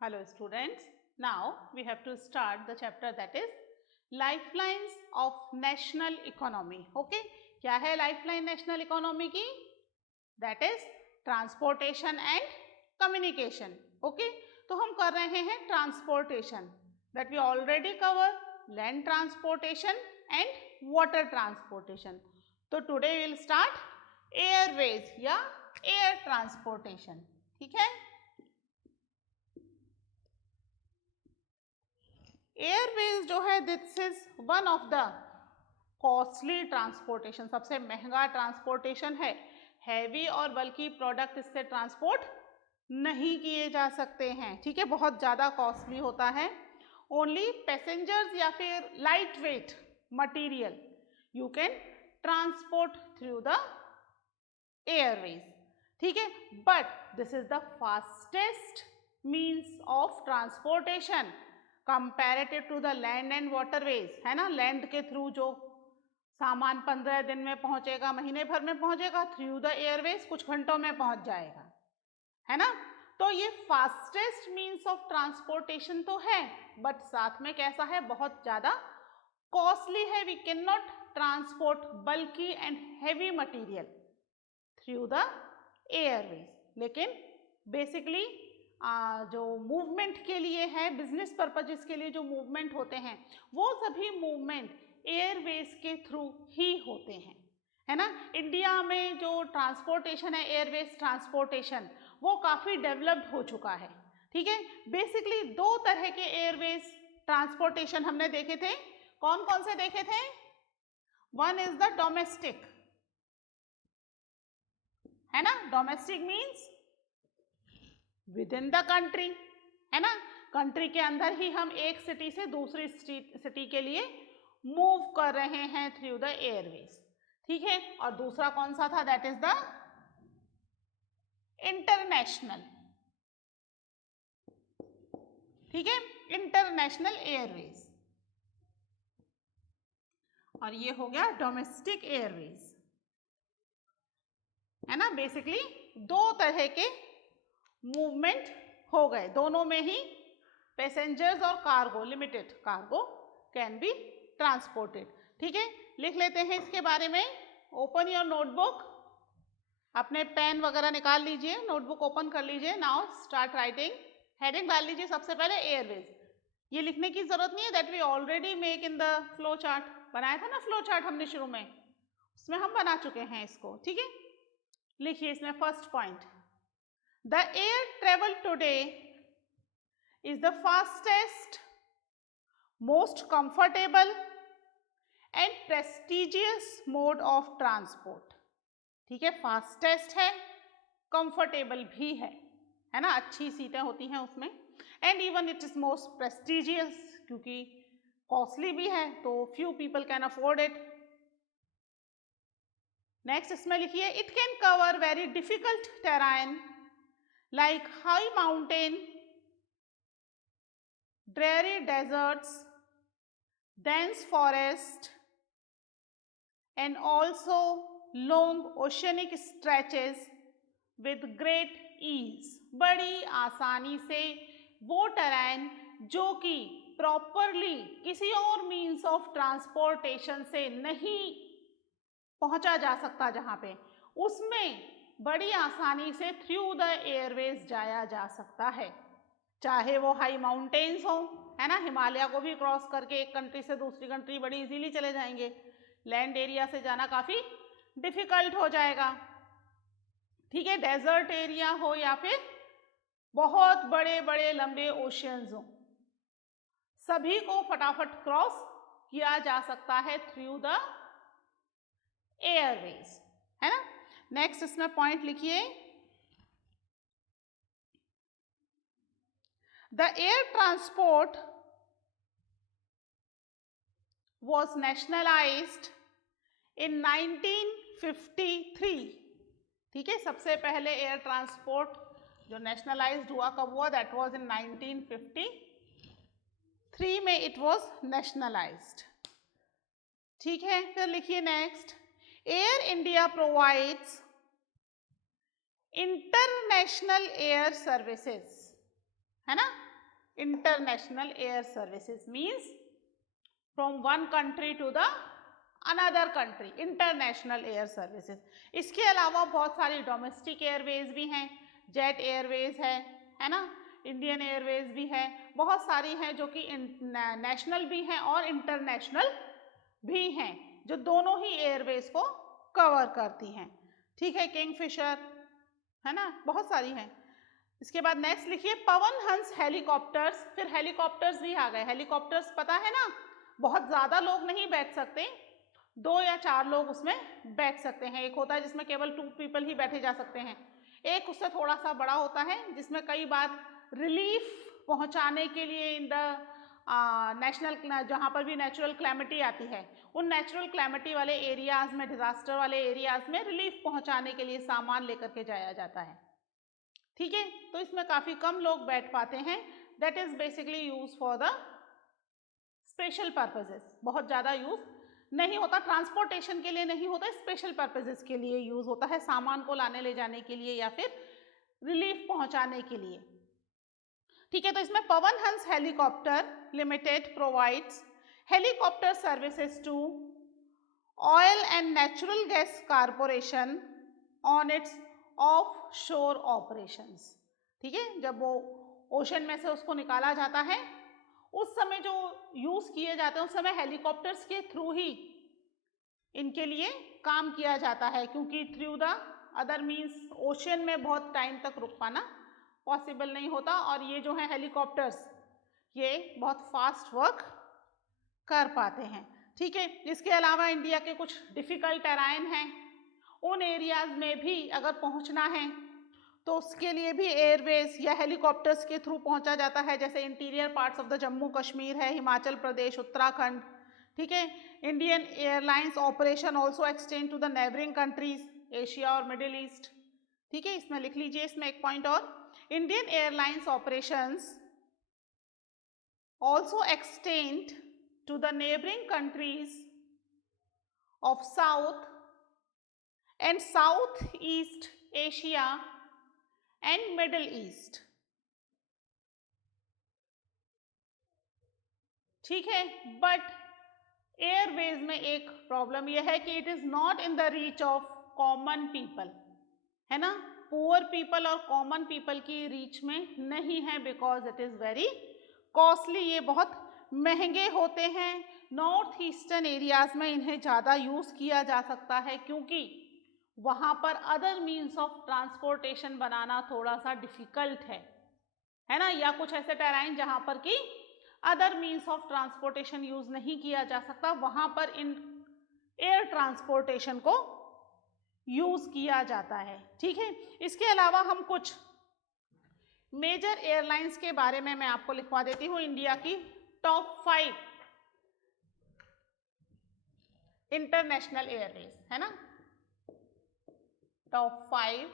Hello students, now we have to start the chapter that is lifelines of national economy. Okay, क्या है lifeline national economy की? That is transportation and communication. Okay, तो हम कर रहे हैं transportation that we already cover land transportation and water transportation. तो today we will start airways या air transportation. ठीक है? एयरवेज जो है this is one of the costly transportation, सबसे महंगा ट्रांसपोर्टेशन है। हैवी और बल्कि प्रोडक्ट इससे ट्रांसपोर्ट नहीं किए जा सकते हैं, ठीक है, बहुत ज़्यादा कॉस्टली होता है। ओनली पैसेंजर्स या फिर light weight material you can transport through the airways, ठीक है, but this is the fastest means of transportation comparative to the land and waterways, है ना। लैंड के थ्रू जो सामान 15 दिन में पहुंचेगा, महीने भर में पहुंचेगा, थ्रू द एयरवेज कुछ घंटों में पहुंच जाएगा, है ना। तो ये फास्टेस्ट मीन्स ऑफ ट्रांसपोर्टेशन तो है, बट साथ में कैसा है, बहुत ज्यादा कॉस्टली है। We can not transport bulky and heavy material through the airways, लेकिन बेसिकली जो मूवमेंट के लिए है, बिजनेस पर्पजेस के लिए जो मूवमेंट होते हैं, वो सभी मूवमेंट एयरवेज के थ्रू ही होते हैं, है ना। इंडिया में जो ट्रांसपोर्टेशन है, एयरवेज ट्रांसपोर्टेशन, वो काफ़ी डेवलप्ड हो चुका है, ठीक है। बेसिकली दो तरह के एयरवेज ट्रांसपोर्टेशन हमने देखे थे। कौन कौन से देखे थे? वन इज द डोमेस्टिक, है ना। Domestic means with in the country, है ना, कंट्री के अंदर ही हम एक सिटी से दूसरी सिटी के लिए मूव कर रहे हैं थ्रू द एयरवेज, ठीक है। और दूसरा कौन सा था? दैट इज द इंटरनेशनल, ठीक है, इंटरनेशनल एयरवेज। और ये हो गया डोमेस्टिक एयरवेज, है ना। बेसिकली दो तरह के मूवमेंट हो गए, दोनों में ही पैसेंजर्स और cargo, limited cargo can be transported, ठीक है। लिख लेते हैं इसके बारे में। ओपन योर नोटबुक, अपने पेन वगैरह निकाल लीजिए, नोटबुक ओपन कर लीजिए। Now start writing. हेडिंग डाल लीजिए सबसे पहले एयरवेज। ये लिखने की जरूरत नहीं है, that we already make in the flow chart. बनाया था ना फ्लो चार्ट हमने शुरू में, उसमें हम बना चुके हैं इसको, ठीक है। लिखिए इसमें first point, the air travel today is the fastest, most comfortable and prestigious mode of transport, ठीक है। फास्टेस्ट है, कंफर्टेबल भी है ना, अच्छी सीटें होती हैं उसमें, and even it is most prestigious, क्योंकि कॉस्टली भी है, तो few people can afford it. Next इसमें लिखिए, it can cover very difficult terrain like high mountain, dreary deserts, dense forest, and also long oceanic stretches with great ease। बड़ी आसानी से वो टेराइन जो कि प्रॉपरली किसी और मीन्स ऑफ ट्रांसपोर्टेशन से नहीं पहुंचा जा सकता, जहां पे उसमें बड़ी आसानी से थ्रू द एयरवेज जाया जा सकता है, चाहे वो हाई माउंटेन्स हो, है ना, हिमालय को भी क्रॉस करके एक कंट्री से दूसरी कंट्री बड़ी इजीली चले जाएंगे। लैंड एरिया से जाना काफ़ी डिफिकल्ट हो जाएगा, ठीक है। डेजर्ट एरिया हो या फिर बहुत बड़े बड़े लंबे ओशियंस हो, सभी को फटाफट क्रॉस किया जा सकता है थ्रू द एयरवेज, है ना। नेक्स्ट इसमें पॉइंट लिखिए, the air transport was nationalised in 1953, ठीक है। सबसे पहले एयर ट्रांसपोर्ट जो नेशनलाइज्ड हुआ कब हुआ? दैट वॉज इन 1953 में इट वॉज नेशनलाइज्ड, ठीक है। फिर लिखिए next, air India provides international air services, है ना। International air services means from one country to the another country, international air services. इसके अलावा बहुत सारी डोमेस्टिक एयरवेज भी हैं, जेट एयरवेज है ना, इंडियन एयरवेज भी है, बहुत सारी हैं जो कि नेशनल भी हैं और इंटरनेशनल भी हैं, जो दोनों ही एयरवेज को कवर करती हैं। ठीक है, किंगफिशर है ना, बहुत सारी हैं। इसके बाद नेक्स्ट लिखिए पवन हंस हेलीकॉप्टर्स। फिर हेलीकॉप्टर्स भी आ गए। हेलीकॉप्टर्स पता है ना, बहुत ज़्यादा लोग नहीं बैठ सकते, 2 या 4 लोग उसमें बैठ सकते हैं। एक होता है जिसमें केवल 2 पीपल ही बैठे जा सकते हैं, एक उससे थोड़ा सा बड़ा होता है जिसमें कई बार रिलीफ पहुंचाने के लिए इन द नेशनल, जहाँ पर भी नेचुरल क्लैमिटी आती है, उन नेचुरल क्लैमिटी वाले एरियाज में, डिजास्टर वाले एरियाज में रिलीफ पहुंचाने के लिए सामान लेकर के जाया जाता है। ठीक है, तो इसमें काफ़ी कम लोग बैठ पाते हैं। That is basically use for the special purposes, बहुत ज़्यादा यूज नहीं होता, ट्रांसपोर्टेशन के लिए नहीं होता, स्पेशल पर्पजेस के लिए यूज होता है, सामान को लाने ले जाने के लिए या फिर रिलीफ पहुंचाने के लिए। ठीक है, तो इसमें Pawan Hans helicopter limited provides helicopter services to oil and natural gas corporation on its offshore operations. ठीक है, जब वो ओशन में से उसको निकाला जाता है उस समय जो यूज किए जाते हैं उस समय हेलीकॉप्टर्स के थ्रू ही इनके लिए काम किया जाता है, क्योंकि through the other means ocean में बहुत टाइम तक रुक पाना पॉसिबल नहीं होता, और ये जो है हेलीकॉप्टर्स ये बहुत फास्ट वर्क कर पाते हैं। ठीक है, इसके अलावा इंडिया के कुछ डिफिकल्ट टेराइन हैं, उन एरियाज में भी अगर पहुंचना है तो उसके लिए भी एयरवेज या हेलीकॉप्टर्स के थ्रू पहुंचा जाता है, जैसे interior parts of the Jammu Kashmir है, हिमाचल प्रदेश, उत्तराखंड। ठीक है, Indian Airlines operation also extend to the neighbouring countries, Asia और मिडिल ईस्ट। ठीक है, इसमें लिख लीजिए, इसमें एक पॉइंट और, Indian Airlines operations also extend to the neighboring countries of South and Southeast Asia and Middle East. ठीक है, बट एयरवेज में एक प्रॉब्लम यह है कि it is not in the reach of common people, है ना, पुअर पीपल और कॉमन पीपल की रीच में नहीं है, because it is very costly, ये बहुत महंगे होते हैं। नॉर्थ ईस्टर्न एरियाज में इन्हें ज़्यादा यूज़ किया जा सकता है क्योंकि वहाँ पर अदर मीन्स ऑफ ट्रांसपोर्टेशन बनाना थोड़ा सा डिफिकल्ट है ना, या कुछ ऐसे टेराइन जहाँ पर कि other means of transportation use नहीं किया जा सकता, वहाँ पर इन एयर ट्रांसपोर्टेशन को यूज़ किया जाता है। ठीक है, इसके अलावा हम कुछ मेजर एयरलाइंस के बारे में मैं आपको लिखवा देती हूँ, इंडिया की टॉप 5 इंटरनेशनल एयरवेज, है ना, टॉप 5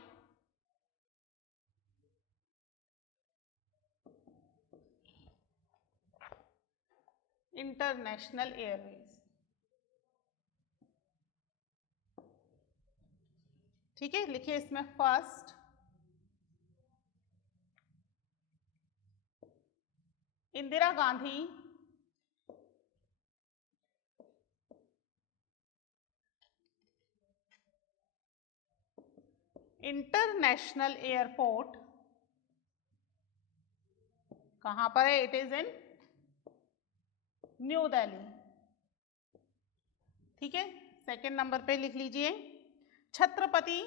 इंटरनेशनल एयरवेज। ठीक है, लिखिए इसमें first Indira Gandhi international airport, कहां पर है, it is in new Delhi. ठीक है, सेकंड नंबर पे लिख लीजिए छत्रपति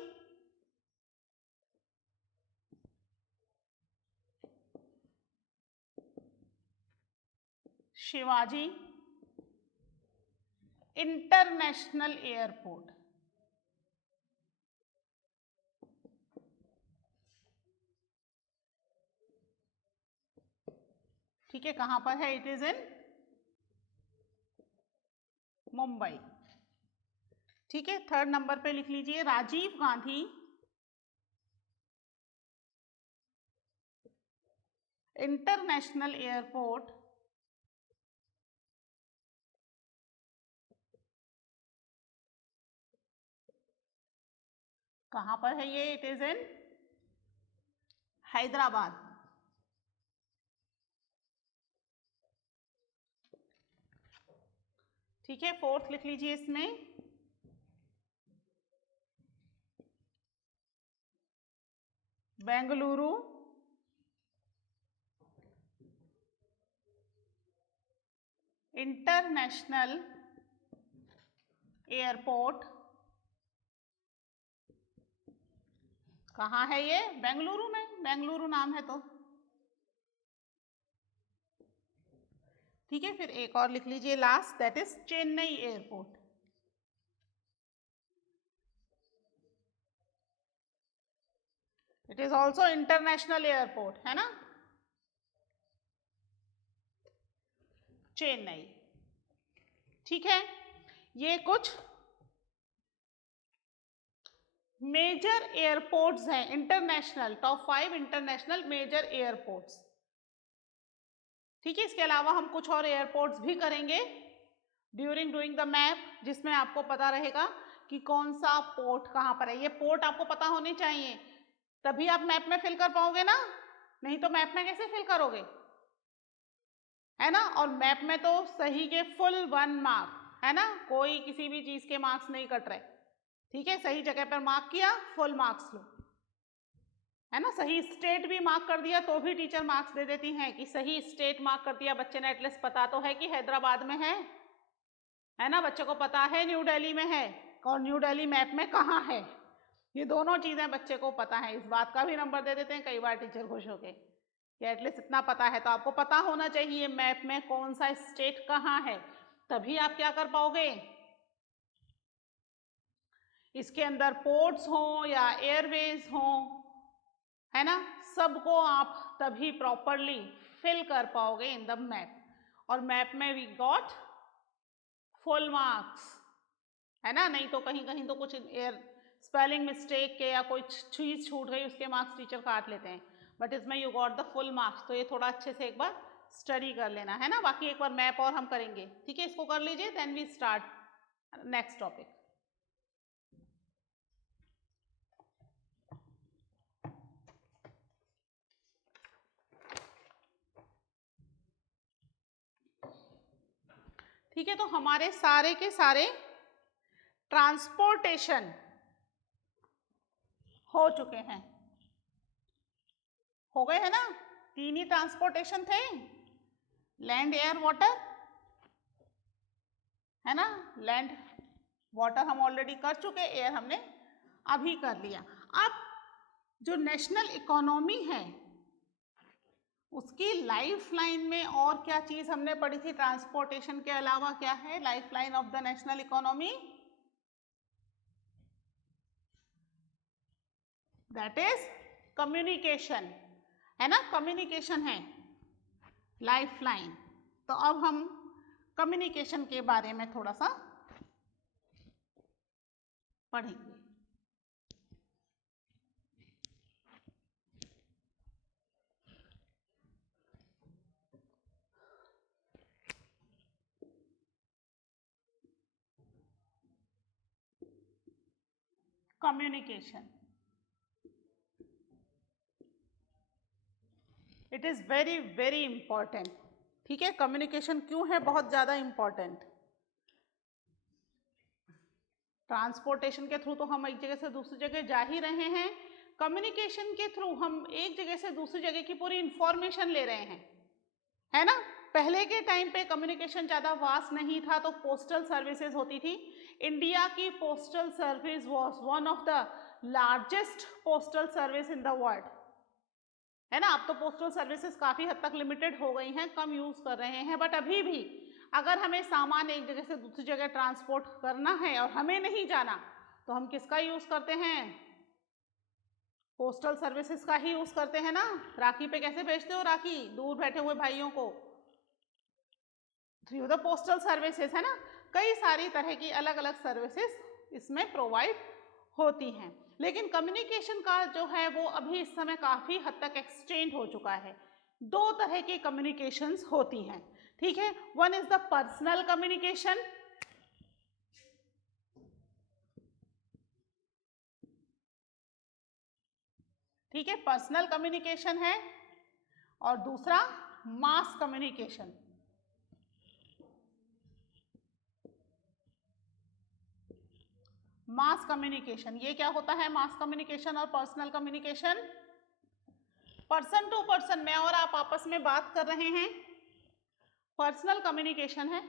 शिवाजी इंटरनेशनल एयरपोर्ट। ठीक है, कहां पर है, इट इज इन मुंबई। ठीक है, थर्ड नंबर पे लिख लीजिए राजीव गांधी इंटरनेशनल एयरपोर्ट, कहां पर है ये, इट इज इन हैदराबाद। ठीक है, फोर्थ लिख लीजिए इसमें, बेंगलुरु इंटरनेशनल एयरपोर्ट। कहाँ है ये? बेंगलुरु में, बेंगलुरु नाम है तो ठीक है। फिर एक और लिख लीजिए last, that is Chennai airport. It is also international airport, है ना, चेन्नई। ठीक है, ये कुछ मेजर एयरपोर्ट्स हैं international, top 5 international major airports. ठीक है, इसके अलावा हम कुछ और एयरपोर्ट्स भी करेंगे ड्यूरिंग डूइंग द मैप, जिसमें आपको पता रहेगा कि कौन सा पोर्ट कहाँ पर है। ये पोर्ट आपको पता होने चाहिए, तभी आप मैप में फिल कर पाओगे ना, नहीं तो मैप में कैसे फिल करोगे, है ना। और मैप में तो सही के फुल 1 मार्क, है ना, कोई किसी भी चीज के मार्क्स नहीं कट रहे। ठीक है, सही जगह पर मार्क किया, फुल मार्क्स लो, है ना। सही स्टेट भी मार्क कर दिया तो भी टीचर मार्क्स दे देती हैं कि सही स्टेट मार्क कर दिया बच्चे ने, एटलीस्ट पता तो है कि हैदराबाद में है ना, बच्चे को पता है न्यू दिल्ली में है, और न्यू दिल्ली मैप में कहाँ है, ये दोनों चीजें बच्चे को पता है। इस बात का भी नंबर दे देते हैं कई बार टीचर खुश होके कि एटलीस्ट इतना पता है। तो आपको पता होना चाहिए मैप में कौन सा स्टेट कहाँ है, तभी आप क्या कर पाओगे, इसके अंदर पोर्ट्स हो या एयरवेज हो, है ना, सबको आप तभी प्रॉपरली फिल कर पाओगे इन द मैप। और मैप में वी गॉट फुल मार्क्स, है ना, नहीं तो कहीं कहीं तो कुछ एयर स्पेलिंग मिस्टेक के या कोई चीज छूट गई उसके मार्क्स टीचर काट लेते हैं, बट इसमें you got the full marks. तो ये थोड़ा अच्छे से एक बार स्टडी कर लेना, है ना। बाकी एक बार मैप और हम करेंगे, ठीक है, इसको कर लीजिए, then we start next topic. ठीक है, तो हमारे सारे के सारे ट्रांसपोर्टेशन हो चुके हैं, हो गए हैं ना। 3 ही ट्रांसपोर्टेशन थे, लैंड एयर वाटर, है ना, लैंड वाटर हम ऑलरेडी कर चुके, एयर हमने अभी कर लिया। अब जो नेशनल इकोनॉमी है उसकी लाइफ लाइन में और क्या चीज हमने पढ़ी थी, ट्रांसपोर्टेशन के अलावा क्या है life line of the national economy, that is communication, है ना, कम्युनिकेशन है लाइफ लाइन। तो अब हम कम्युनिकेशन के बारे में थोड़ा सा पढ़ेंगे। Communication, it is very very important. ठीक है, कम्युनिकेशन क्यों है बहुत ज्यादा इंपॉर्टेंट, ट्रांसपोर्टेशन के थ्रू तो हम एक जगह से दूसरी जगह जा ही रहे हैं, कम्युनिकेशन के थ्रू हम एक जगह से दूसरी जगह की पूरी इंफॉर्मेशन ले रहे हैं, है ना। पहले के टाइम पे कम्युनिकेशन ज़्यादा वास्ट नहीं था, तो पोस्टल सर्विसेज होती थी। इंडिया की postal service was one of the largest postal service in the world, है ना। अब तो पोस्टल सर्विसेज काफ़ी हद तक लिमिटेड हो गई हैं, कम यूज़ कर रहे हैं, बट अभी भी अगर हमें सामान एक जगह से दूसरी जगह ट्रांसपोर्ट करना है और हमें नहीं जाना, तो हम किसका यूज़ करते हैं, पोस्टल सर्विसेज का ही यूज़ करते हैं ना। राखी पे कैसे भेजते हो राखी, दूर बैठे हुए भाइयों को, थ्रू द पोस्टल सर्विसेज, है ना। कई सारी तरह की अलग अलग सर्विसेज इसमें प्रोवाइड होती हैं। लेकिन कम्युनिकेशन का जो है वो अभी इस समय काफ़ी हद तक एक्सटेंड हो चुका है। 2 तरह की कम्युनिकेशंस होती हैं, ठीक है। One is the personal communication, ठीक है, पर्सनल कम्युनिकेशन है, और दूसरा मास कम्युनिकेशन। Mass communication. ये क्या होता है मास कम्युनिकेशन और personal communication? Person to person, मैं और आप आपस में बात कर रहे हैं, पर्सनल कम्युनिकेशन है,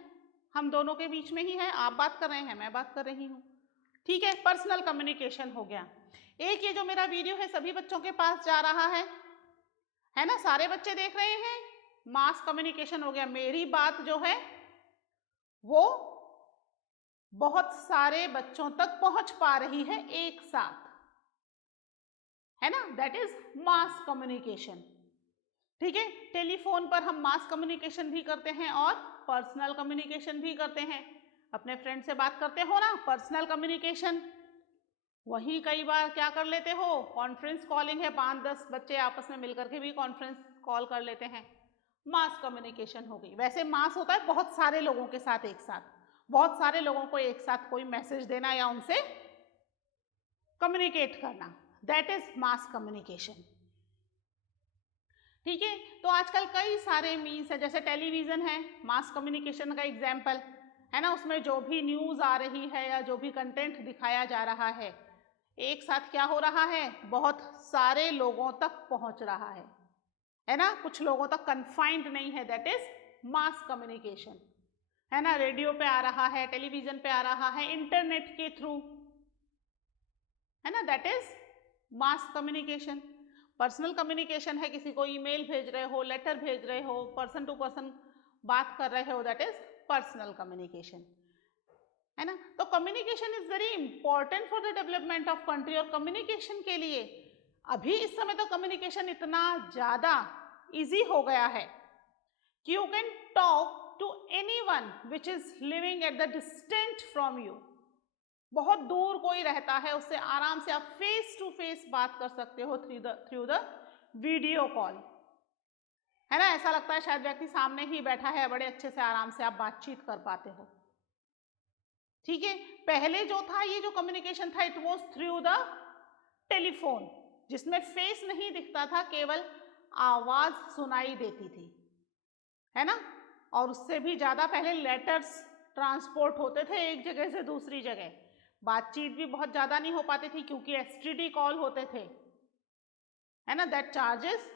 हम दोनों के बीच में ही है, आप बात कर रहे हैं, मैं बात कर रही हूँ, ठीक है, पर्सनल कम्युनिकेशन हो गया। एक ये जो मेरा वीडियो है सभी बच्चों के पास जा रहा है ना, सारे बच्चे देख रहे हैं, मास कम्युनिकेशन हो गया। मेरी बात जो है वो बहुत सारे बच्चों तक पहुंच पा रही है एक साथ, है ना, दैट इज मास कम्युनिकेशन, ठीक है। टेलीफोन पर हम मास कम्युनिकेशन भी करते हैं और पर्सनल कम्युनिकेशन भी करते हैं, अपने फ्रेंड से बात करते हो ना, पर्सनल कम्युनिकेशन। वही कई बार क्या कर लेते हो, कॉन्फ्रेंस कॉलिंग है, 5-10 बच्चे आपस में मिलकर के भी कॉन्फ्रेंस कॉल कर लेते हैं, मास कम्युनिकेशन हो गई। वैसे मास होता है बहुत सारे लोगों के साथ एक साथ, बहुत सारे लोगों को एक साथ कोई मैसेज देना या उनसे कम्युनिकेट करना, दैट इज मास कम्युनिकेशन, ठीक है। तो आजकल कई सारे मीन्स है, जैसे टेलीविजन है मास कम्युनिकेशन का एग्जाम्पल, है ना, उसमें जो भी न्यूज आ रही है या जो भी कंटेंट दिखाया जा रहा है एक साथ क्या हो रहा है, बहुत सारे लोगों तक पहुंच रहा है ना, कुछ लोगों तक कन्फाइंड नहीं है, दैट इज मास कम्युनिकेशन, है ना। रेडियो पे आ रहा है, टेलीविजन पे आ रहा है, इंटरनेट के थ्रू, है ना, that is mass communication. Personal communication है, किसी को ईमेल भेज रहे हो, लेटर भेज रहे हो, पर्सन टू पर्सन बात कर रहे हो, दैट इज पर्सनल कम्युनिकेशन, है ना। तो communication is very important for the development of country, और कम्युनिकेशन के लिए अभी इस समय तो कम्युनिकेशन इतना ज्यादा इजी हो गया है कि you can talk to anyone which is living at the distant from you, बहुत दूर कोई रहता है उससे आराम से आप फेस टू फेस बात कर सकते हो थ्रू द वीडियो कॉल, है ना। ऐसा लगता है शायद व्यक्ति सामने ही बैठा है, बड़े अच्छे से आराम से आप बातचीत कर पाते हो, ठीक है। पहले जो था ये जो कम्युनिकेशन था it was through the telephone, जिसमें फेस नहीं दिखता था, केवल आवाज सुनाई देती थी, है ना। और उससे भी ज्यादा पहले लेटर्स ट्रांसपोर्ट होते थे एक जगह से दूसरी जगह, बातचीत भी बहुत ज्यादा नहीं हो पाती थी क्योंकि एसटीडी कॉल होते थे, है ना, that charges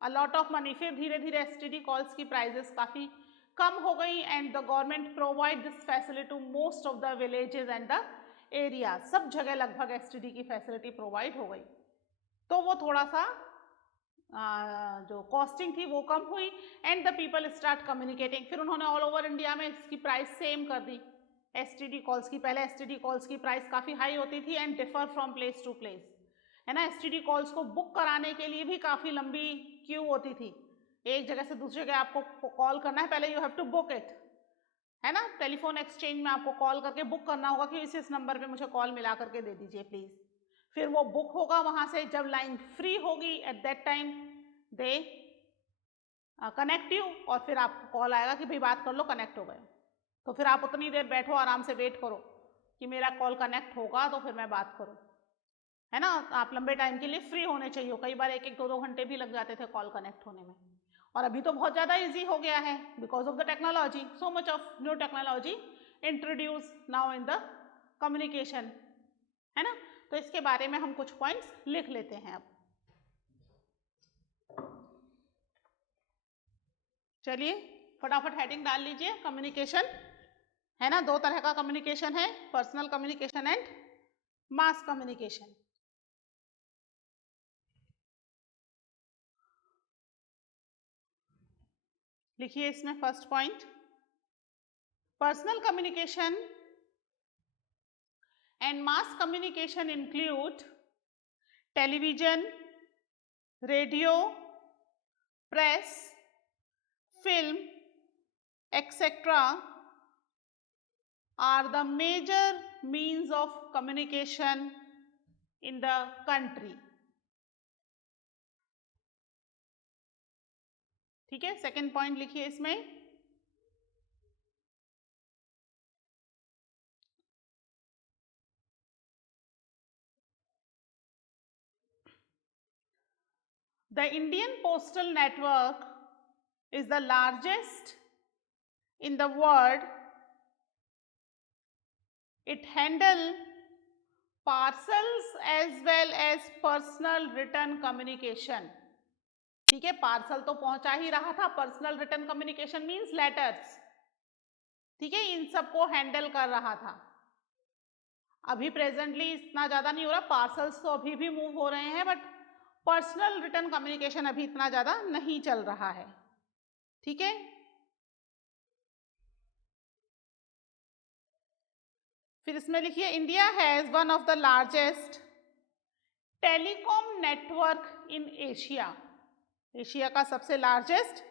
a lot of money. फिर धीरे धीरे एसटीडी कॉल्स की प्राइजेस काफी कम हो गई and the government provide this facility to most of the villages and the area, सब जगह लगभग एसटीडी की फैसिलिटी प्रोवाइड हो गई, तो वो थोड़ा सा जो कॉस्टिंग थी वो कम हुई and the people start communicating. फिर उन्होंने ऑल ओवर इंडिया में इसकी प्राइस सेम कर दी एसटीडी कॉल्स की। पहले एसटीडी कॉल्स की प्राइस काफ़ी हाई होती थी and differ from place to place, है ना। एसटीडी कॉल्स को बुक कराने के लिए भी काफ़ी लंबी क्यू होती थी, एक जगह से दूसरी जगह आपको कॉल करना है, पहले you have to book it, है ना। टेलीफोन एक्सचेंज में आपको कॉल करके बुक करना होगा कि इस नंबर पे मुझे कॉल मिला करके दे दीजिए प्लीज़, फिर वो बुक होगा वहाँ से, जब लाइन फ्री होगी at that time they connect you, और फिर आपको कॉल आएगा कि भाई बात कर लो, कनेक्ट हो गए, तो फिर आप उतनी देर बैठो आराम से वेट करो कि मेरा कॉल कनेक्ट होगा तो फिर मैं बात करूँ, है ना। आप लंबे टाइम के लिए फ्री होने चाहिए, कई बार 1-1, 2-2 घंटे भी लग जाते थे कॉल कनेक्ट होने में, और अभी तो बहुत ज़्यादा ईजी हो गया है because of the technology, so much of new technology introduce now in the communication, है ना। तो इसके बारे में हम कुछ पॉइंट्स लिख लेते हैं अब, चलिए फटाफट हेडिंग डाल लीजिए। कम्युनिकेशन, है ना, दो तरह का कम्युनिकेशन है, personal communication and mass communication. लिखिए इसमें first point, personal communication and mass communication include television, radio, press, film, etc. are the major means of communication in the country, ठीक है। सेकेंड पॉइंट लिखिए इसमें, the Indian postal network is the largest in the world. It handles parcels as well as personal return communication. ठीक है, parcel तो पहुंचा ही रहा था, personal return communication means letters. ठीक है, इन सबको हैंडल कर रहा था। अभी प्रेजेंटली इतना ज्यादा नहीं हो रहा, पार्सल्स तो अभी भी मूव हो रहे हैं, बट पर्सनल रिटर्न कम्युनिकेशन अभी इतना ज्यादा नहीं चल रहा है। ठीक है, फिर इसमें लिखिए India has one of the largest telecom network in Asia. Asia का सबसे लार्जेस्ट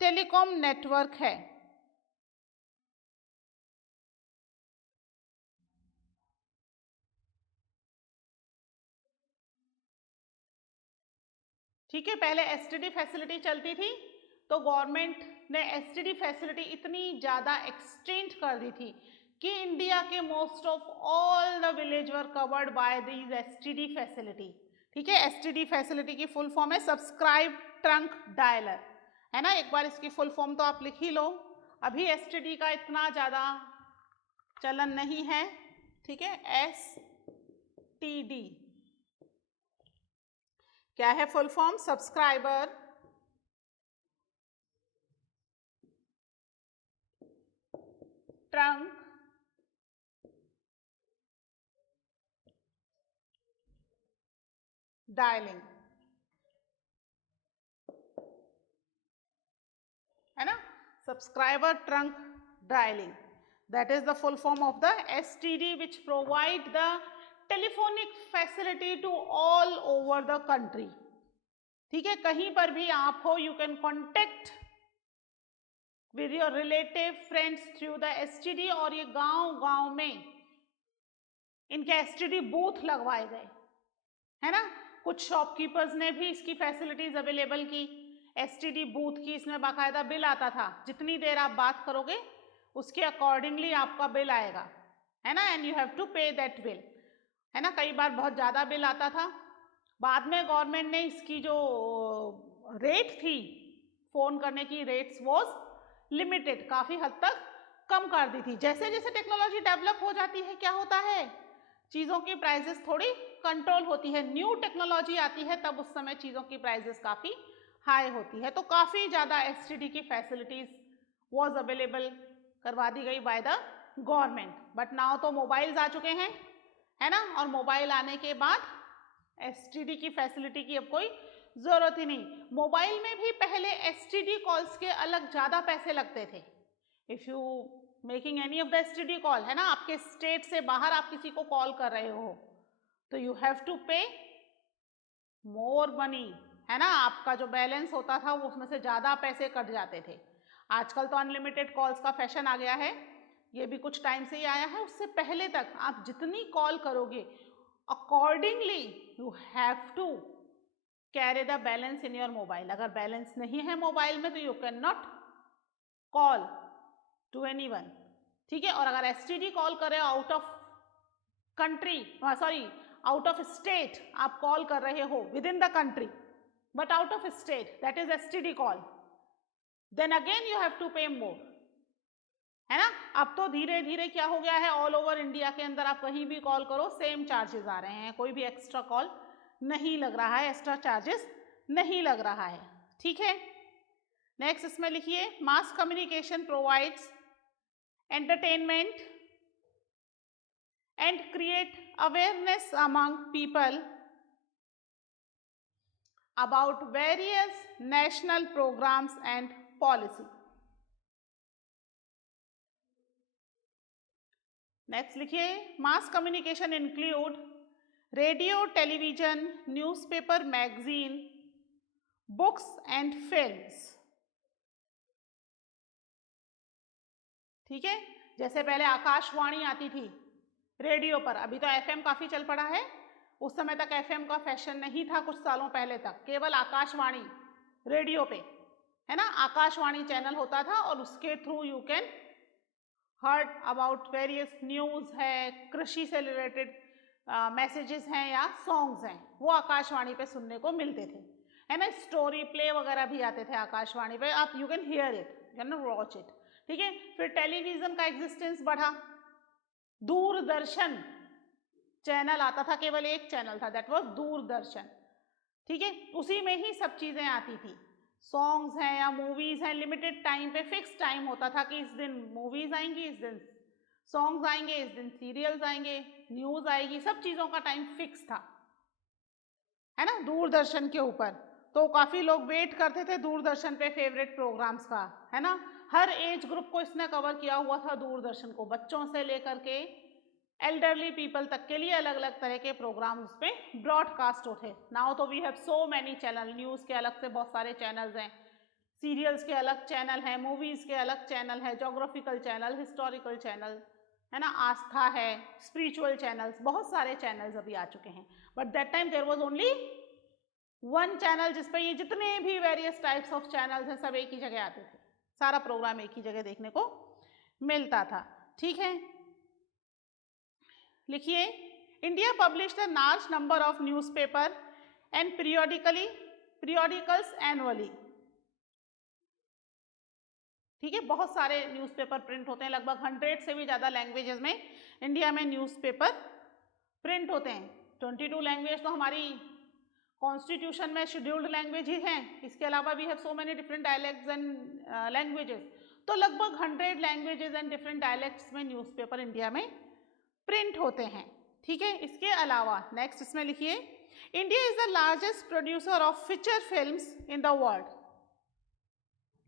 टेलीकॉम नेटवर्क है। ठीक है, पहले एसटीडी फैसिलिटी चलती थी, तो गवर्नमेंट ने एसटीडी फैसिलिटी इतनी ज़्यादा एक्सटेंड कर दी थी कि इंडिया के most of all the village were covered by these STD facility. ठीक है, एसटीडी फैसिलिटी की फुल फॉर्म है सब्सक्राइब ट्रंक डायलर, है ना। एक बार इसकी फुल फॉर्म तो आप लिख ही लो। अभी एसटीडी का इतना ज़्यादा चलन नहीं है। ठीक है, एसटीडी क्या है full form? Subscriber trunk dialling, है ना। Subscriber trunk dialling, that is the full form of the STD, which provide the telephonic facility to all over the country। ठीक है, कहीं पर भी आप हो, you can contact with your relative friends through the STD। और ये गांव-गांव में इनके STD बूथ लगवाए गए, है ना। कुछ शॉपकीपर्स ने भी इसकी फैसिलिटीज अवेलेबल की, STD बूथ की। इसमें बाकायदा बिल आता था, जितनी देर आप बात करोगे उसके अकॉर्डिंगली आपका बिल आएगा, है ना, एंड यू हैव टू पे दैट बिल, है ना। कई बार बहुत ज़्यादा बिल आता था। बाद में गवर्नमेंट ने इसकी जो रेट थी फ़ोन करने की, रेट्स वॉज लिमिटेड, काफ़ी हद तक कम कर दी थी। जैसे जैसे टेक्नोलॉजी डेवलप हो जाती है, क्या होता है, चीज़ों की प्राइजेस थोड़ी कंट्रोल होती है। न्यू टेक्नोलॉजी आती है, तब उस समय चीज़ों की प्राइजेस काफ़ी हाई होती है। तो काफ़ी ज़्यादा एसटीडी की फैसिलिटीज़ वॉज अवेलेबल करवा दी गई by the government. But now तो मोबाइल्स आ चुके हैं, है ना, और मोबाइल आने के बाद एसटीडी की फैसिलिटी की अब कोई ज़रूरत ही नहीं। मोबाइल में भी पहले एसटीडी कॉल्स के अलग ज़्यादा पैसे लगते थे। If you making any of the STD call, है ना, आपके स्टेट से बाहर आप किसी को कॉल कर रहे हो, तो you have to pay more money, है ना। आपका जो बैलेंस होता था वो उसमें से ज़्यादा पैसे कट जाते थे। आजकल तो अनलिमिटेड कॉल्स का फैशन आ गया है, ये भी कुछ टाइम से ही आया है। उससे पहले तक आप जितनी कॉल करोगे accordingly you have to carry the balance in your mobile. अगर बैलेंस नहीं है मोबाइल में तो you can not call to anyone. ठीक है, और अगर एसटीडी कॉल करे out of country, sorry out of state आप कॉल कर रहे हो, within the country but out of state, that is STD call, then again you have to pay more, है ना। अब तो धीरे धीरे क्या हो गया है, ऑल ओवर इंडिया के अंदर आप कहीं भी कॉल करो सेम चार्जेस आ रहे हैं, कोई भी एक्स्ट्रा कॉल नहीं लग रहा है, एक्स्ट्रा चार्जेस नहीं लग रहा है। ठीक है, नेक्स्ट इसमें लिखिए mass communication provides entertainment and create awareness among people about various national programs and policy। Next लिखिए mass communication include radio, television, newspaper, magazine, books and films. ठीक है, जैसे पहले आकाशवाणी आती थी रेडियो पर, अभी तो एफएम काफ़ी चल पड़ा है, उस समय तक एफएम का फैशन नहीं था, कुछ सालों पहले तक केवल आकाशवाणी रेडियो पे, है ना, आकाशवाणी चैनल होता था और उसके through you can heard about various news है, कृषि से रिलेटेड मैसेजेस हैं या सॉन्ग्स हैं, वो आकाशवाणी पे सुनने को मिलते थे, है ना। स्टोरी प्ले वगैरह भी आते थे आकाशवाणी पे, आप you can hear it, you can watch it. ठीक है, फिर टेलीविज़न का एग्जिस्टेंस बढ़ा, दूरदर्शन चैनल आता था, केवल एक चैनल था, दैट वाज दूरदर्शन। ठीक है, उसी में ही सब चीज़ें आती थी। सॉन्ग्स हैं या मूवीज हैं, लिमिटेड टाइम पे फिक्स टाइम होता था कि इस दिन मूवीज आएंगी, इस दिन सॉन्ग्स आएंगे, इस दिन सीरियल्स आएंगे, न्यूज आएगी, सब चीज़ों का टाइम फिक्स था, है ना, दूरदर्शन के ऊपर। तो काफ़ी लोग वेट करते थे दूरदर्शन पे फेवरेट प्रोग्राम्स का, है ना। हर एज ग्रुप को इसने कवर किया हुआ था दूरदर्शन को, बच्चों से लेकर के एल्डरली पीपल तक के लिए अलग अलग तरह के प्रोग्राम उस पर ब्रॉडकास्ट होते। नाउ तो we have so many channel, news के अलग से बहुत सारे चैनल्स हैं, सीरियल्स के अलग चैनल हैं, मूवीज़ के अलग चैनल है, जोग्राफिकल चैनल, हिस्टोरिकल चैनल, है ना, आस्था है, स्पिरिचुअल चैनल्स, बहुत सारे चैनल्स अभी आ चुके हैं। But that time there was only one channel जिसपे ये जितने भी वेरियस टाइप्स ऑफ चैनल्स हैं सब एक ही जगह आते थे, सारा प्रोग्राम एक ही जगह देखने को मिलता था। ठीक है, लिखिए, India published a large number of newspaper and periodicals annually. ठीक है, बहुत सारे न्यूज़पेपर प्रिंट होते हैं, लगभग 100 से भी ज़्यादा लैंग्वेजेस में इंडिया में न्यूज़पेपर प्रिंट होते हैं। 22 लैंग्वेज तो हमारी कॉन्स्टिट्यूशन में शेड्यूल्ड लैंग्वेज ही हैं, इसके अलावा we have so many different dialects and languages, तो लगभग 100 लैंग्वेजेस एंड डिफरेंट डायलेक्ट्स में न्यूज़पेपर इंडिया में प्रिंट होते हैं। ठीक है, इसके अलावा नेक्स्ट इसमें लिखिए, India is the largest producer of feature films in the world.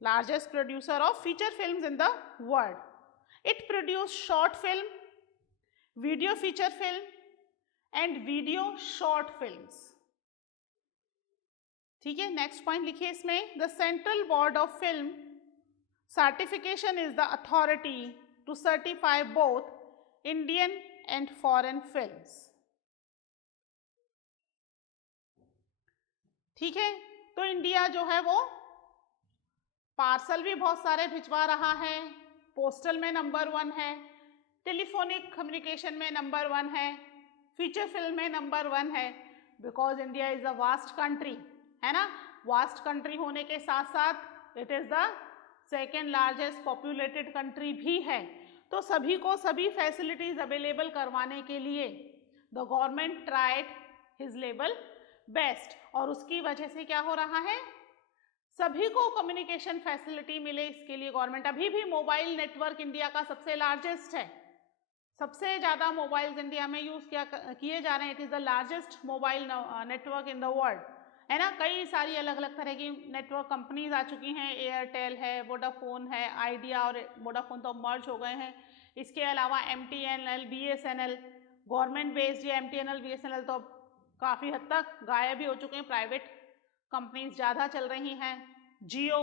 Largest producer of feature films in the world. It produced short film, video feature film and video short films. ठीक है, next point लिखिए इसमें, the Central Board of Film Certification is the authority to certify both Indian and foreign films. ठीक है, तो India जो है वो पार्सल भी बहुत सारे भिजवा रहा है, पोस्टल में नंबर 1 है, टेलीफोनिक कम्युनिकेशन में नंबर 1 है, फीचर फिल्म में नंबर 1 है, because India is a vast country, है ना। वास्ट कंट्री होने के साथ साथ it is the second largest populated country भी है। तो सभी को सभी फैसिलिटीज अवेलेबल करवाने के लिए the government tried his level best, और उसकी वजह से क्या हो रहा है, सभी को कम्युनिकेशन फैसिलिटी मिले, इसके लिए गवर्नमेंट, अभी भी मोबाइल नेटवर्क इंडिया का सबसे लार्जेस्ट है, सबसे ज़्यादा मोबाइल्स इंडिया में यूज़ किए जा रहे हैं, it is the largest mobile network in the world, है ना। कई सारी अलग अलग तरह की नेटवर्क कंपनीज आ चुकी हैं, एयरटेल है, वोडाफोन है, आइडिया और वोडाफोन तो मर्ज हो गए हैं, इसके अलावा MTNL, BSNL गवर्नमेंट बेस्ड है, MTNL BSNL तो काफ़ी हद तक गायब ही हो चुके हैं, प्राइवेट कंपनीज ज़्यादा चल रही हैं। जियो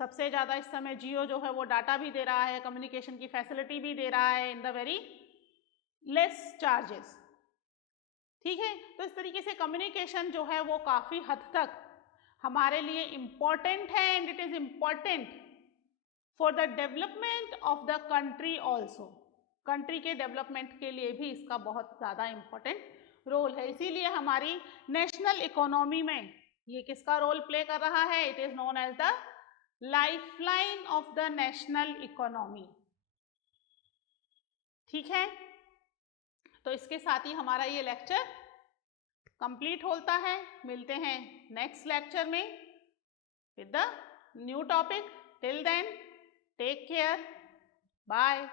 सबसे ज़्यादा इस समय, जियो जो है वो डाटा भी दे रहा है, कम्युनिकेशन की फैसिलिटी भी दे रहा है in the very less charges. ठीक है, तो इस तरीके से कम्युनिकेशन जो है वो काफ़ी हद तक हमारे लिए इम्पॉर्टेंट है, and it is important for the development of the country also. Country के डेवलपमेंट के लिए भी इसका बहुत ज़्यादा इम्पॉर्टेंट रोल है, इसीलिए हमारी नेशनल इकोनॉमी में ये किसका रोल प्ले कर रहा है, it is known as the lifeline of the national economy. ठीक है, तो इसके साथ ही हमारा ये लेक्चर कंप्लीट होता है, मिलते हैं नेक्स्ट लेक्चर में with the new topic. Till then take care, bye.